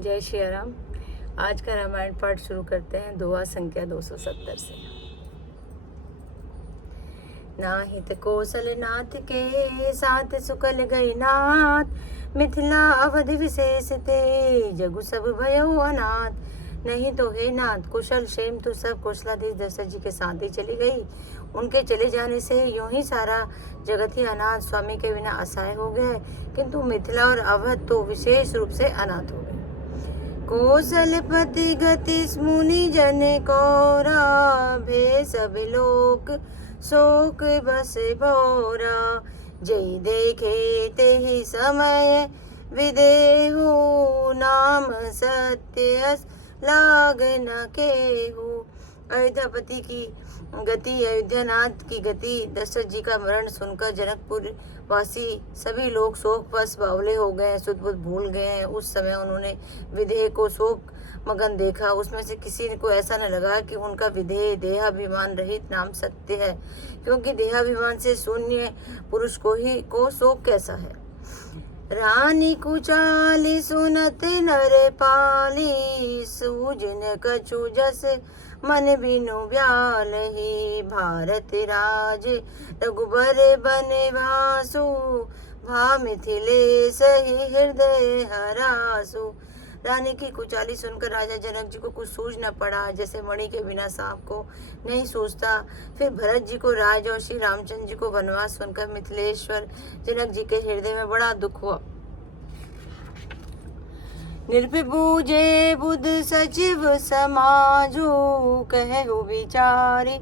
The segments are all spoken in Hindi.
जय श्री राम। आज का रामायण पाठ शुरू करते हैं दोहा संख्या 270 से। नाहित कौशल नाथ के साथ सुकल गई नाथ, मिथिला अवधि विशेष ते जगु सब भयो अनाथ। नहीं तो हे नाथ कुशल क्षेम तू सब कुशलाधीश दशरथ जी के साथ ही चली गई। उनके चले जाने से यूं ही सारा जगत ही अनाथ स्वामी के बिना असहाय हो गए, किंतु मिथिला और अवध तो विशेष रूप से अनाथ हो गए। कौशलपति गति मुनि जन कौरा, भे सब लोक शोक बस भौरा। जय देखे तेहि समय विदेहु, नाम सत्य लाग न केहू। अयोध्यापति की गति, अयोध्यानाथ की गति, दशरथ जी का मरण सुनकर जनकपुर वासी सभी लोग शोक बस बावले हो गए, सुध बुध भूल गए हैं। उस समय उन्होंने विदेह को शोक मगन देखा। उसमें से किसी को ऐसा न लगा कि उनका विदेह देहाभिमान रहित नाम सत्य है, क्योंकि देहाभिमान से शून्य पुरुष को शोक कैसा है। रानी कुचाली सुनत नर पाली, सूजन कछु जस मन बिनु ब्यालही। भारत राज रघुबर बने भासु, भा मिथिलेश ही हृदय हरासु। रानी की कुचाली सुनकर राजा जनक जी को कुछ सूझ न पड़ा, जैसे मणि के बिना सांप को नहीं सूझता। फिर भरत जी को राज और श्री रामचंद्र जी को वनवास सुनकर मिथिलेश्वर जनक जी के हृदय में बड़ा दुख हुआ। निर्बूझे बुध सचिव समाजू, कहु विचारी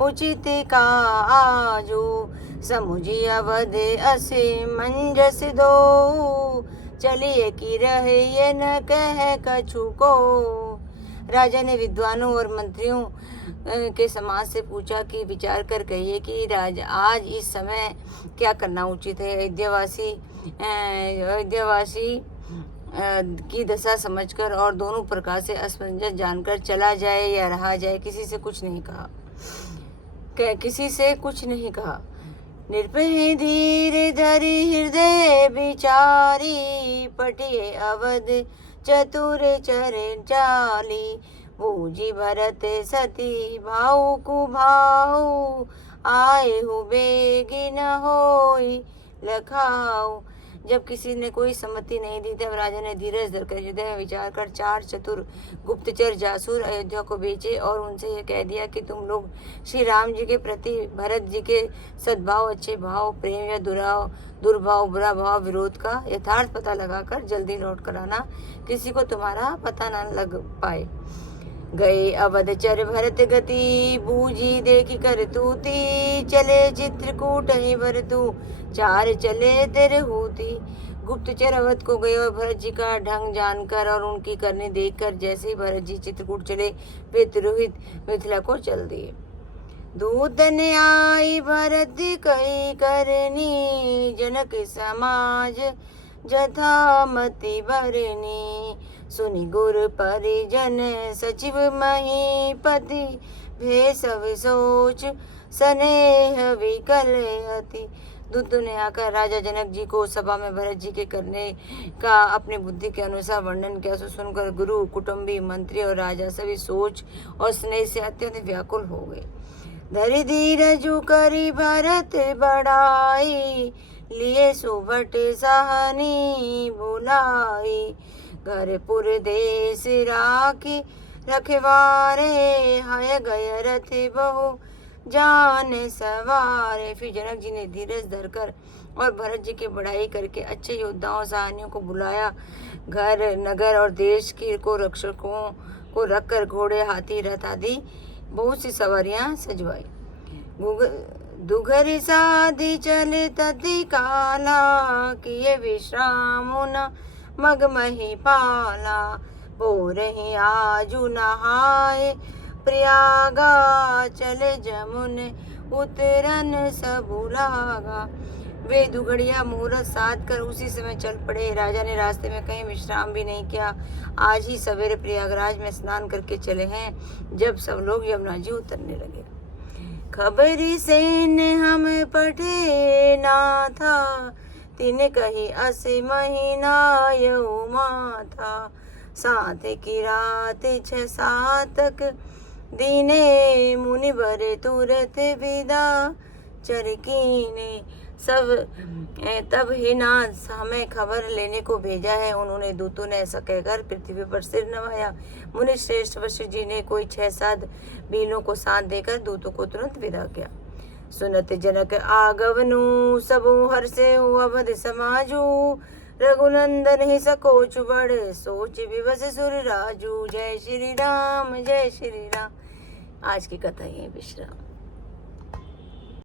उचित का आजू। समुझी अवध असे मंजस दो, चलिए की रहे ये न कह कछु को। राजा ने विद्वानों और मंत्रियों के समाज से पूछा कि विचार कर कहिए कि राजा आज इस समय क्या करना उचित है। अयोध्यावासी की दशा समझकर और दोनों प्रकार से असमंजस जानकर चला जाए या रहा जाए, किसी से कुछ नहीं कहा। निर्भय धीर धरि हृदय विचारी, पटिए अवध चतुर चरण चाली। बूझी भरत सती भाऊ कुभाऊ, आए हु बेगी न होई लखाऊ। जब किसी ने कोई सम्मति नहीं दी, तब राजा ने धीरज धरकर हृदय में विचार कर 4 चतुर गुप्तचर जासूर अयोध्या को भेजे और उनसे यह कह दिया कि तुम लोग श्री राम जी के प्रति भरत जी के सद्भाव, अच्छे भाव, प्रेम या दुर्भाव, बुरा भाव, विरोध का यथार्थ पता लगाकर जल्दी लौट कर आना, किसी को तुम्हारा पता न लग पाए। गए अवध चर भरत गति, बूझी देखी कर तूती। चले चित्रकूट ही भरतू, 4 चले तिरहुती। गुप्तचर अवध को गए और भरत जी का ढंग जानकर और उनकी करनी देखकर जैसे ही भरत जी चित्रकूट चले, वे तिरोहित मिथिला को चल दिए। दूत ने आई भरत कई करनी, जनक समाज जथामति भरनी। सुनि गुर परिजन सचिव महीपति, भे सब सोच स्नेह विकल अति। दूत ने आकर राजा जनक जी को सभा में भरत जी के करने का अपनी बुद्धि के अनुसार वर्णन किया। सुनकर गुरु, कुटुंबी, मंत्री और राजा सभी सोच और स्नेह से अत्यंत व्याकुल हो गए। धरि धीरजु करी भरत बढ़ाई, लिए सुभट सहनी बुलाई। घर पुर देश राखी रखवारे, हय गय रथ बहु जान सवारे। फिर जनक जी ने धीरज धरकर और भरत जी की बढ़ाई करके अच्छे योद्धाओं सहानियों को बुलाया। घर, नगर और देश की को रक्षकों को रखकर घोड़े, हाथी, रथ आदि बहुत सी सवारियां सजवाई। दुघरी साधी चले तति काला, किए विश्राम न मग मही पाला। बोरहि आजु नहाए प्रयागा, चले जमुन उतरन सबु लागा। वे दुघड़िया मुहूर्त साध कर उसी समय चल पड़े। राजा ने रास्ते में कहीं विश्राम भी नहीं किया। आज ही सवेरे प्रयागराज में स्नान करके चले हैं, जब सब लोग यमुना जी उतरने लगे। खबरी सेन हम पढ़े ना था, तिन कही 80 महीना यऊ माथा। साथ की रात 6-7 तक दीने मुनिवर तुरत विदा चरकीने सब तब ही नाथ हमें खबर लेने को भेजा है। उन्होंने दूतों ने ऐसा कहकर पृथ्वी पर सिर नवाया। मुनि श्रेष्ठ वशिष्ठ जी ने कोई 6-7 बीलों को साथ देकर दूतों को तुरंत विदा किया। सुनत जनक आगवनु सबो हर्षे अवध समाजू रघुनंदन ही सकोच बड़ सोच विवश सुर राजू। जय श्री राम जय श्री राम। आज की कथा यही विश्राम।